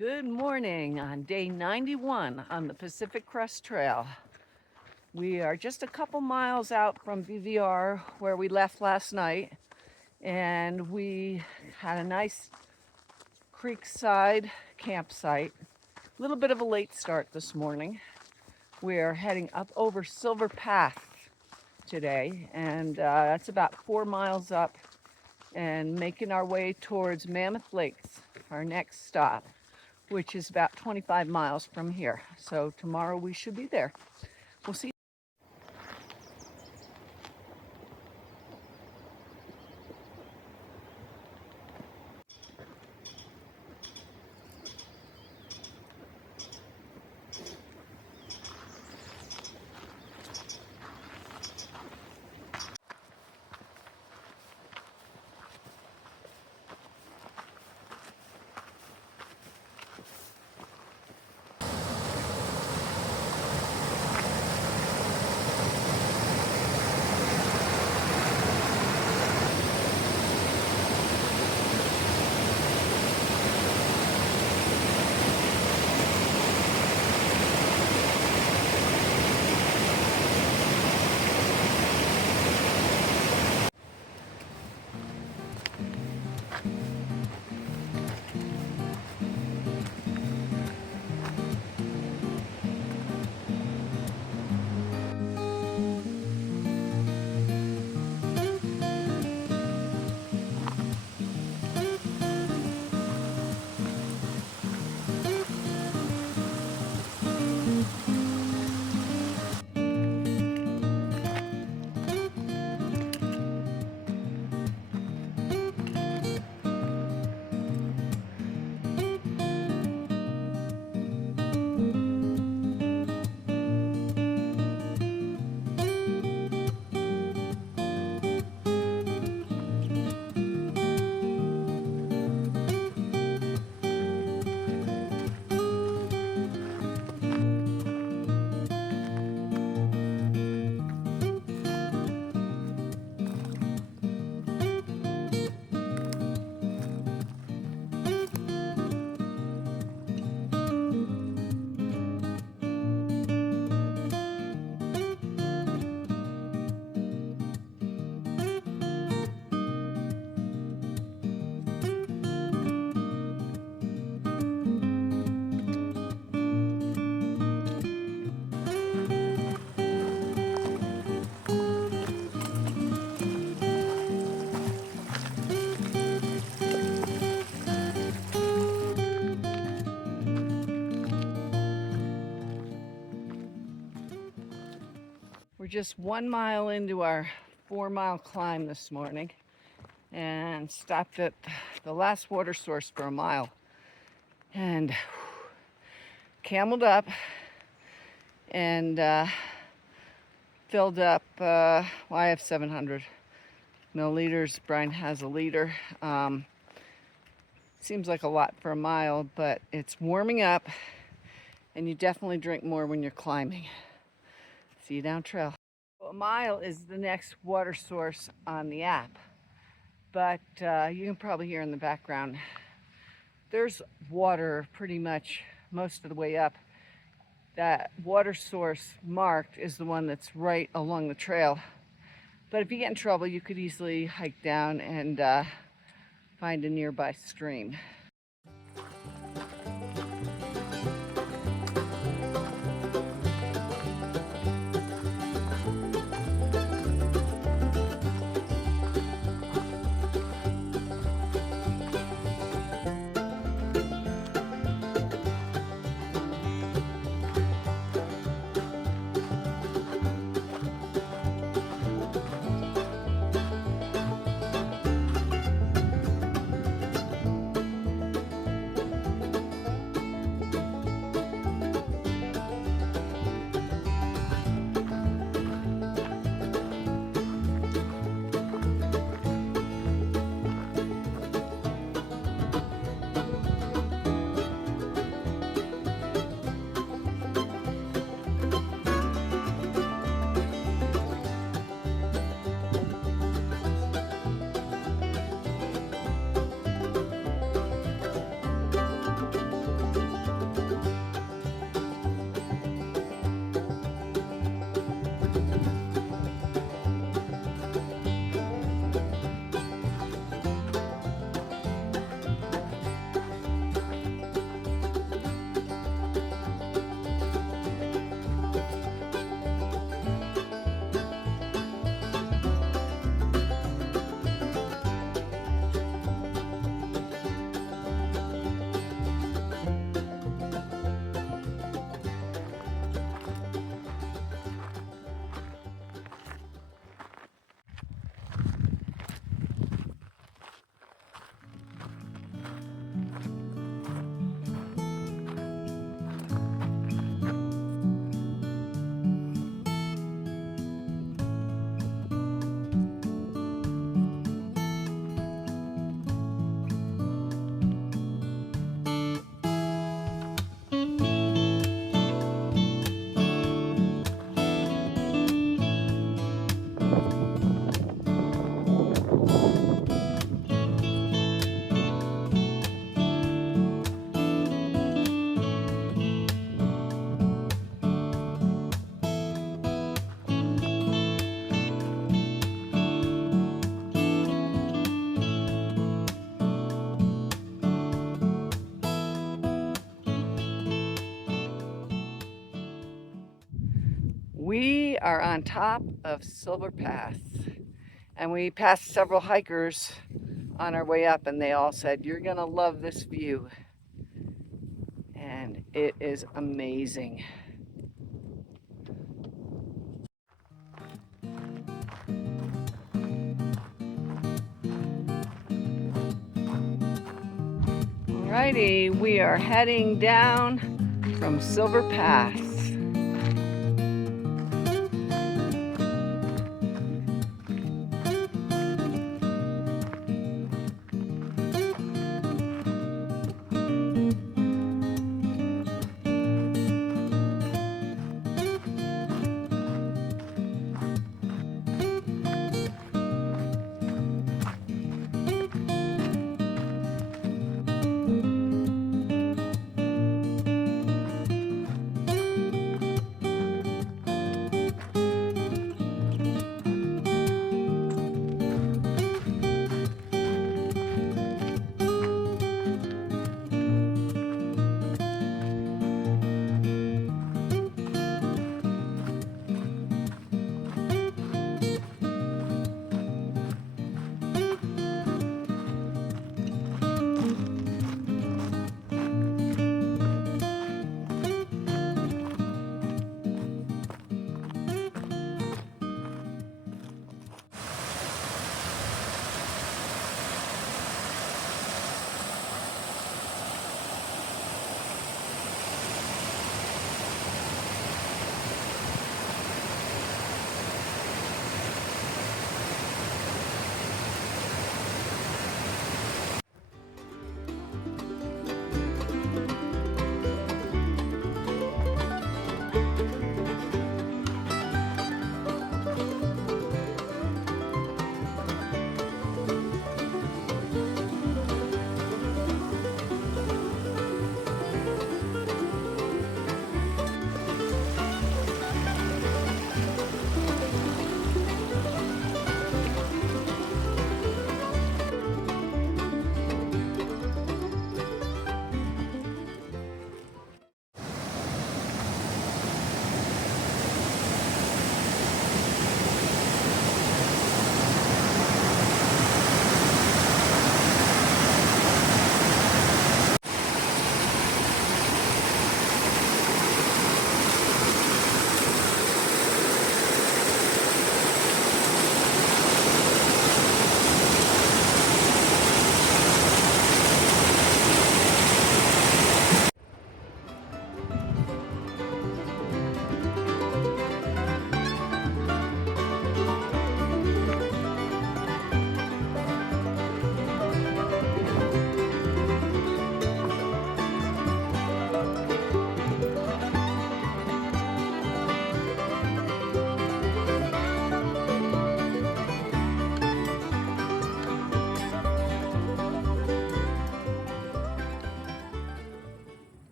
Good morning on day 91 on the Pacific Crest Trail. We are just a couple miles out from BVR where we left last night, and we had a nice creekside campsite. A little bit of a late start this morning. We're heading up over Silver Path today, and that's about 4 miles up, and making our way towards Mammoth Lakes, our next stop, which is about 25 miles from here. So tomorrow we should be there. We'll see. We're just 1 mile into our 4-mile climb this morning, and stopped at the last water source for a mile, and cameled up and filled up. I have 700 milliliters. Brian has a liter. Seems like a lot for a mile, but it's warming up, and you definitely drink more when you're climbing. See you down trail. A mile is the next water source on the app, but you can probably hear in the background there's water pretty much most of the way up. That water source marked is the one that's right along the trail, but if you get in trouble, you could easily hike down and find a nearby stream. We are on top of Silver Pass, and we passed several hikers on our way up, and they all said, "You're gonna love this view." And it is amazing. Alrighty, we are heading down from Silver Pass.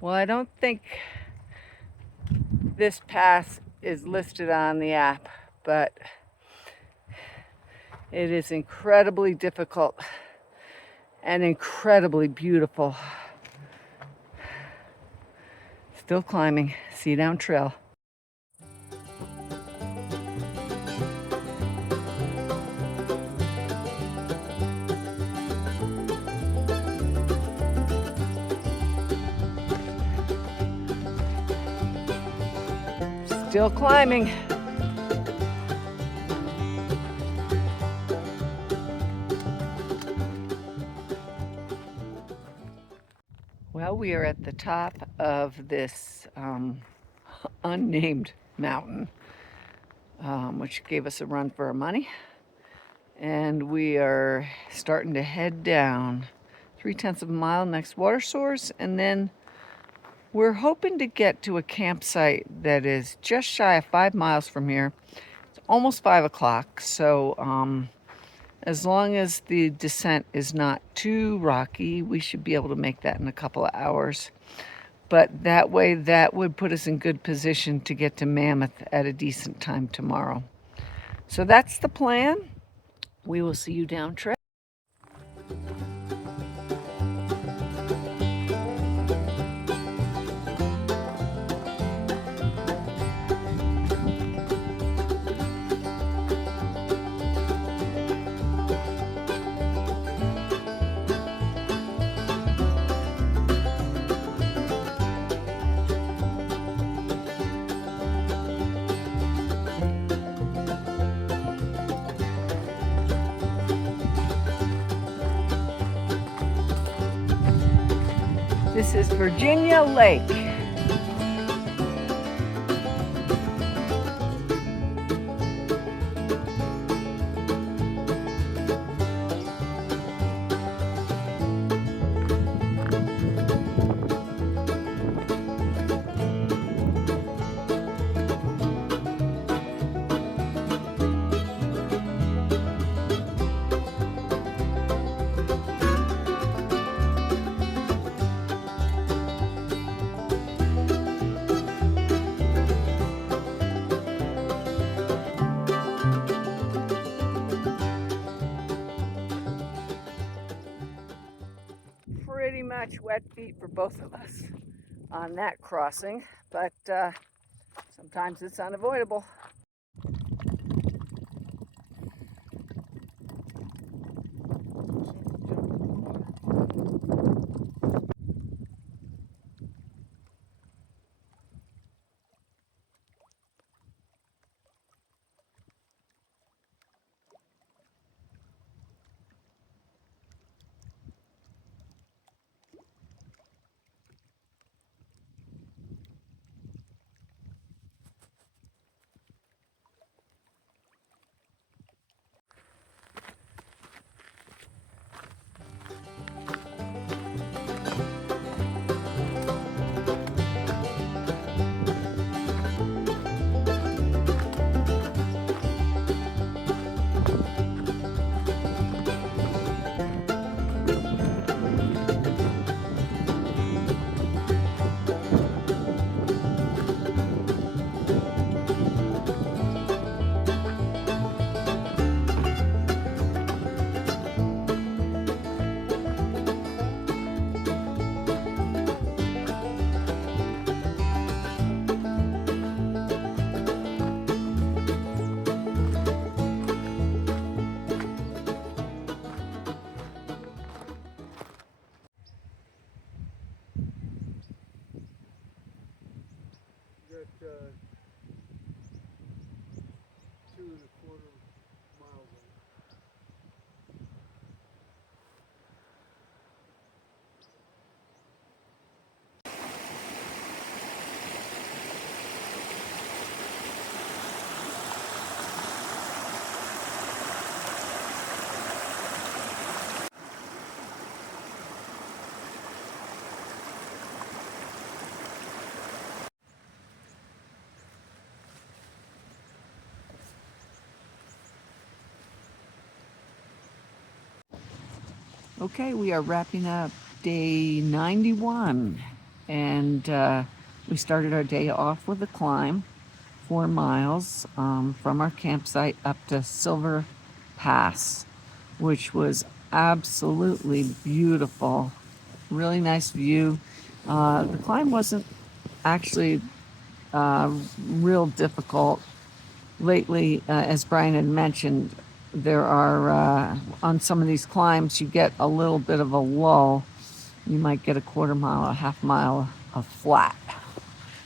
Well, I don't think this pass is listed on the app, but it is incredibly difficult and incredibly beautiful. Still climbing, see down trail. Still climbing. Well, we are at the top of this unnamed mountain, which gave us a run for our money. And we are starting to head down 3/10 of a mile next water source, and then we're hoping to get to a campsite that is just shy of 5 miles from here. It's almost 5 o'clock, so as long as the descent is not too rocky, we should be able to make that in a couple of hours. But that way, that would put us in good position to get to Mammoth at a decent time tomorrow. So that's the plan. We will see you down trail. This is Virginia Lake. Pretty much wet feet for both of us on that crossing, but sometimes it's unavoidable. Got 2.25 miles on it. Okay, we are wrapping up day 91, and we started our day off with a climb, 4 miles from our campsite up to Silver Pass, which was absolutely beautiful. Really nice view. The climb wasn't actually real difficult. Lately, as Brian had mentioned, there are on some of these climbs you get a little bit of a lull. You might get a quarter mile, a half mile of flat,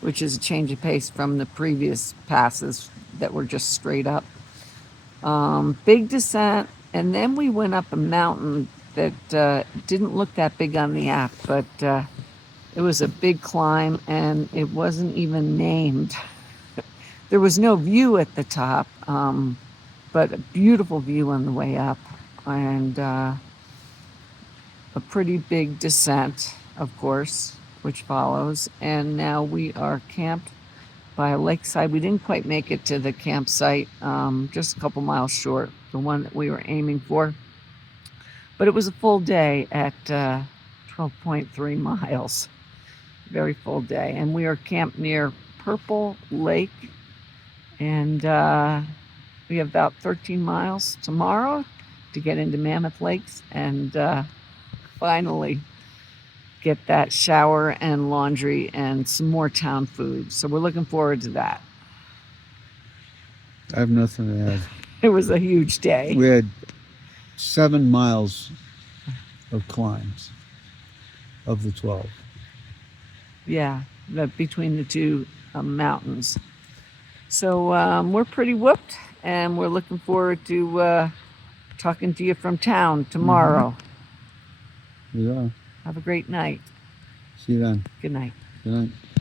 which is a change of pace from the previous passes that were just straight up. Big descent, and then we went up a mountain that didn't look that big on the app, but it was a big climb, and it wasn't even named. There was no view at the top, but a beautiful view on the way up, and a pretty big descent, of course, which follows. And now we are camped by a lakeside. We didn't quite make it to the campsite, just a couple miles short, the one that we were aiming for. But it was a full day at 12.3 miles. Very full day. And we are camped near Purple Lake. And we have about 13 miles tomorrow to get into Mammoth Lakes and finally get that shower and laundry and some more town food. So we're looking forward to that. I have nothing to add. It was a huge day. We had 7 miles of climbs of the 12. Yeah, between the two mountains. So we're pretty whooped, and we're looking forward to talking to you from town tomorrow. We are. Have a great night. See you then. Good night. Good night.